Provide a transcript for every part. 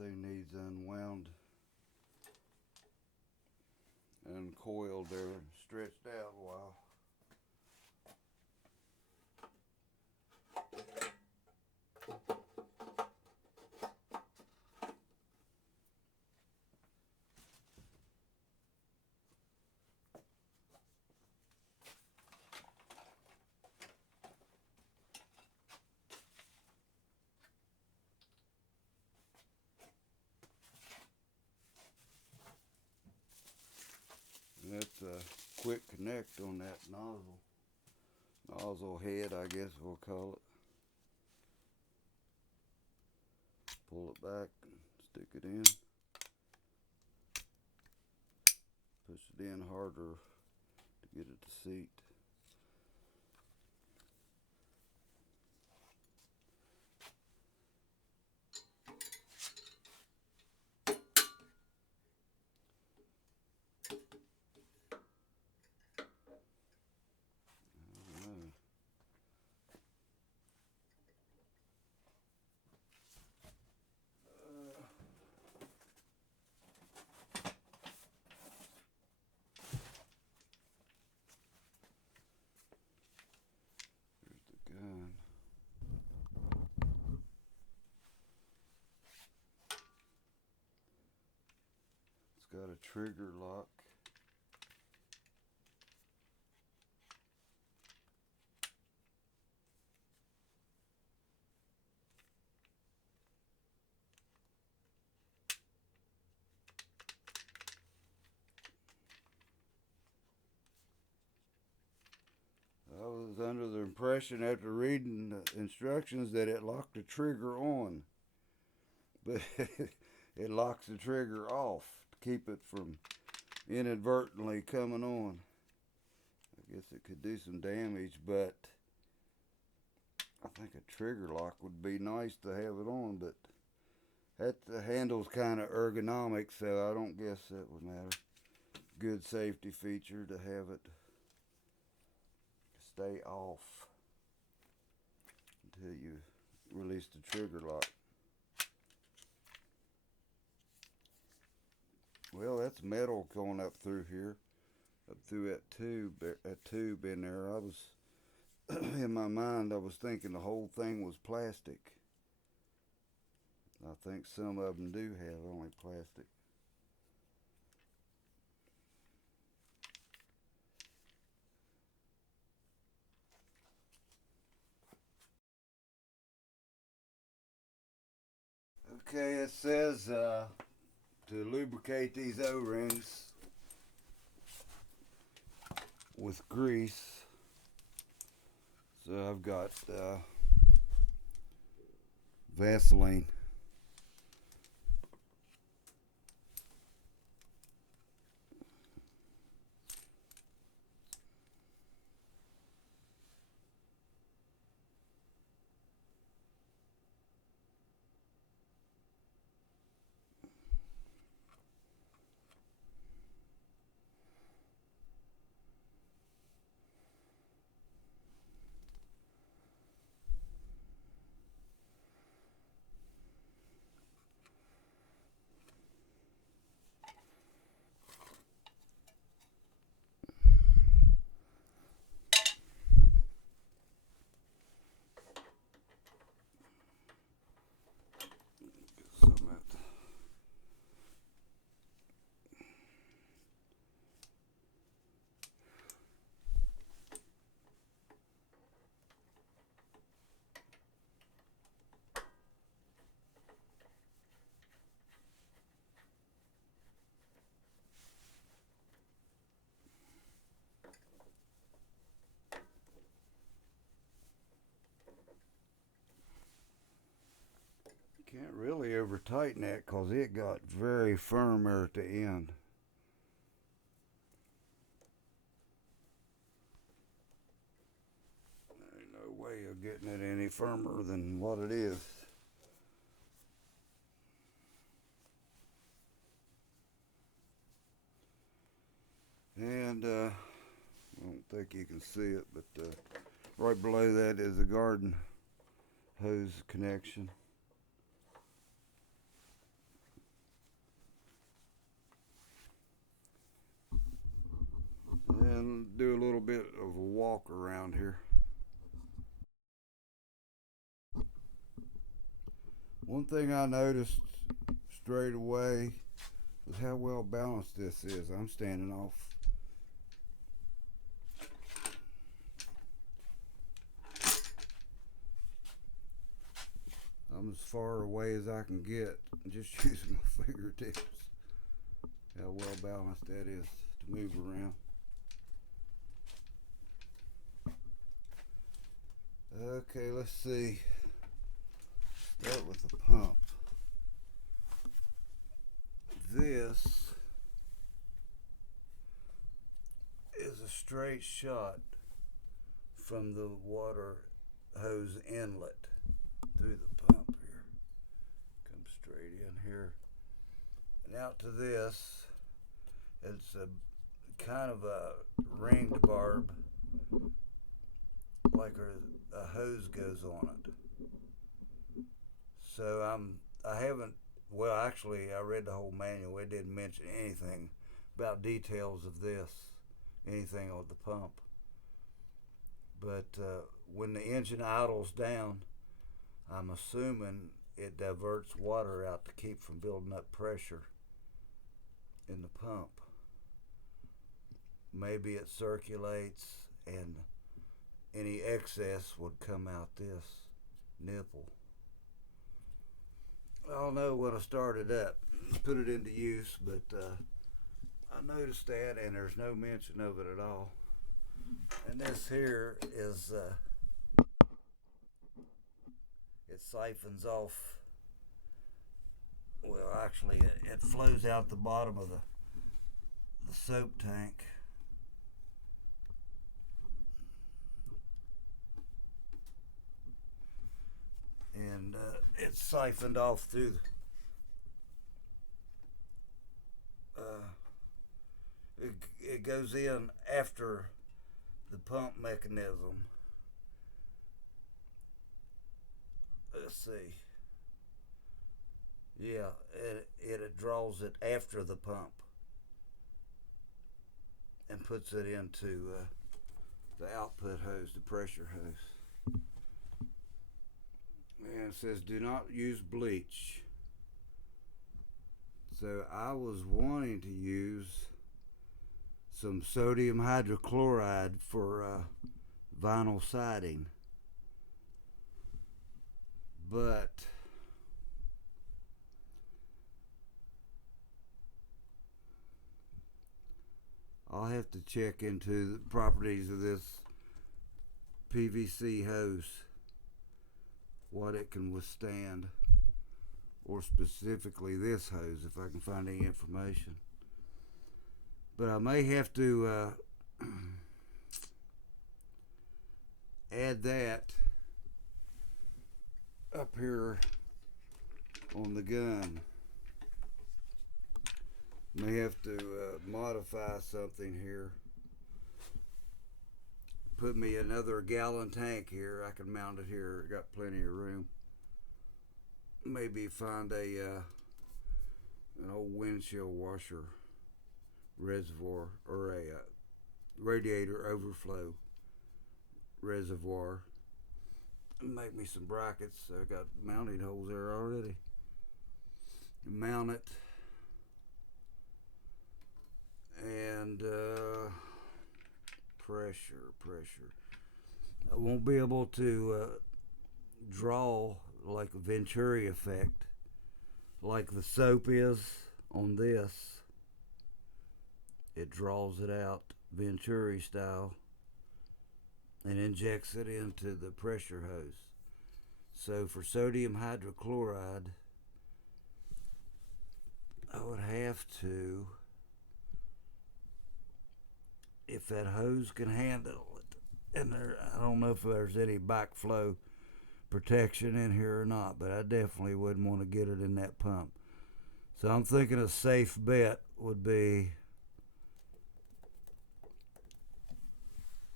everything needs unwound and coiled. They're stretched out a while. That's a quick connect on that nozzle head, I guess we'll call it. Pull it back, stick it in, push it in harder to get it to seat. Gun. It's got a trigger lock. I was under the impression after reading the instructions that it locked the trigger on, but it locks the trigger off to keep it from inadvertently coming on. I guess it could do some damage, but I think a trigger lock would be nice to have it on, but the handle's kind of ergonomic, so I don't guess that would matter. Good safety feature to have it stay off until you release the trigger lock. Well, that's metal going up through here, up through that tube in there. I was in my mind, I was thinking the whole thing was plastic. I think some of them do have only plastic. Okay, it says to lubricate these O-rings with grease. So I've got Vaseline. Can't really over tighten that because it got very firm there at the end. There ain't no way of getting it any firmer than what it is. And I don't think you can see it, but right below that is a garden hose connection. and do a little bit of a walk around here. One thing I noticed straight away was how well balanced this is. I'm standing off. I'm as far away as I can get, just using my fingertips. How well balanced that is to move around. Okay, let's see. Start with the pump. This is a straight shot from the water hose inlet through the pump here. Come straight in here and out to this. It's a kind of a ringed barb, like a hose goes on it. So I haven't, well, actually I read the whole manual. It didn't mention anything about details of this, anything on the pump. But when the engine idles down, I'm assuming it diverts water out to keep from building up pressure in the pump. Maybe it circulates and any excess would come out this nipple. I'll know when I start it up, put it into use, but I noticed that, and there's no mention of it at all. And this here is, it siphons off, well actually it flows out the bottom of the soap tank. And it's siphoned off through it goes in after the pump mechanism. Let's see. Yeah, it draws it after the pump and puts it into the output hose, the pressure hose. And it says do not use bleach. So I was wanting to use some sodium hydrochloride for vinyl siding, but I'll have to check into the properties of this PVC hose, what it can withstand, or specifically this hose, if I can find any information. But I may have to add that up here on the gun. May have to modify something here. Put me another gallon tank here. I can mount it here. Got plenty of room. Maybe find an old windshield washer reservoir, or a radiator overflow reservoir. Make me some brackets. I got mounting holes there already. Mount it, and pressure. I won't be able to draw like a Venturi effect, like the soap is on this. It draws it out Venturi style and injects it into the pressure hose. So for sodium hydrochloride, I would have to, if that hose can handle it, and I don't know if there's any backflow protection in here or not, but I definitely wouldn't want to get it in that pump. So I'm thinking a safe bet would be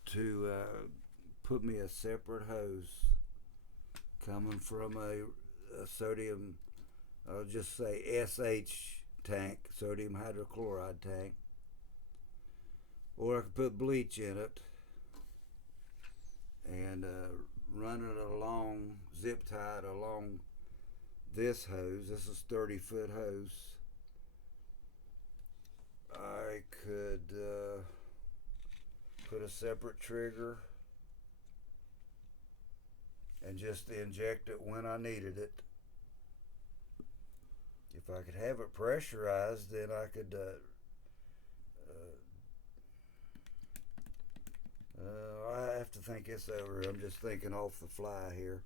to put me a separate hose coming from a sodium, I'll just say SH tank, sodium hydrochloride tank, or I could put bleach in it and run it along, zip tie it along this hose. This is 30-foot hose. I could put a separate trigger and just inject it when I needed it. If I could have it pressurized, then I could I have to think this over. I'm just thinking off the fly here.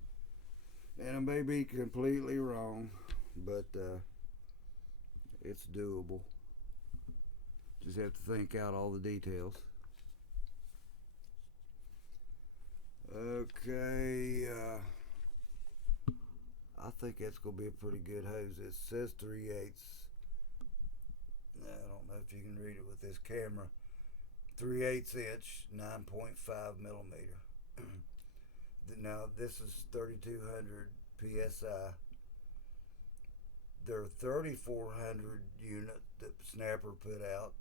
And I may be completely wrong, but it's doable. Just have to think out all the details. Okay, I think that's going to be a pretty good hose. It says 3/8. I don't know if you can read it with this camera. 3/8 inch, 9.5 millimeter. Now this is 3,200 PSI. There are 3,400 unit that Snapper put out.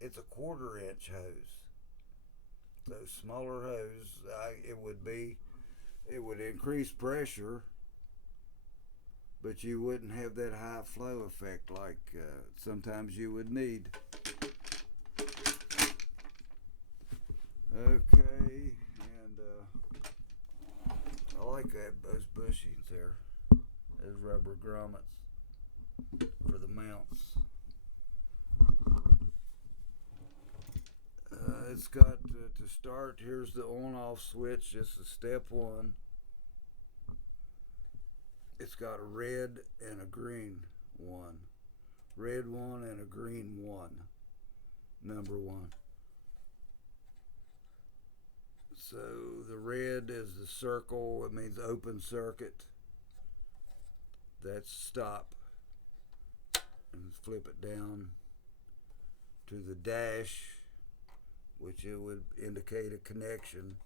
It's a 1/4 inch hose. So smaller hose, it would increase pressure, but you wouldn't have that high flow effect like sometimes you would need. Okay, and I like those bushings there, those rubber grommets for the mounts. It's got to start. Here's the on-off switch. This is step one. It's got a red and a green one, red one and a green one. Number one. So the red is the circle. It means open circuit. That's stop. And flip it down to the dash, which it would indicate a connection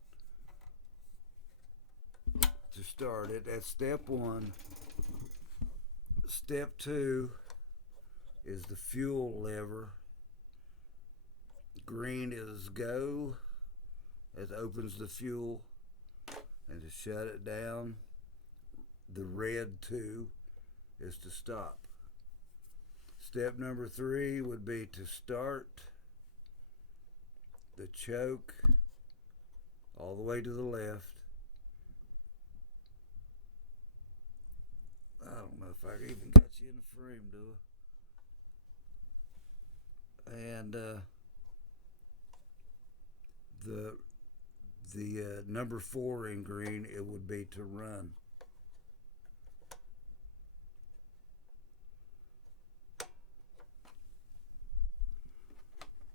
to start it. That's step one. Step two is the fuel lever. Green is go. It opens the fuel, and to shut it down, the red 2 is to stop. Step number 3 would be to start the choke all the way to the left. I don't know if I even got you in the frame, do I? And the number 4 in green, it would be to run.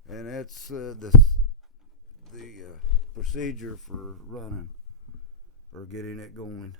And that's the procedure for running or getting it going.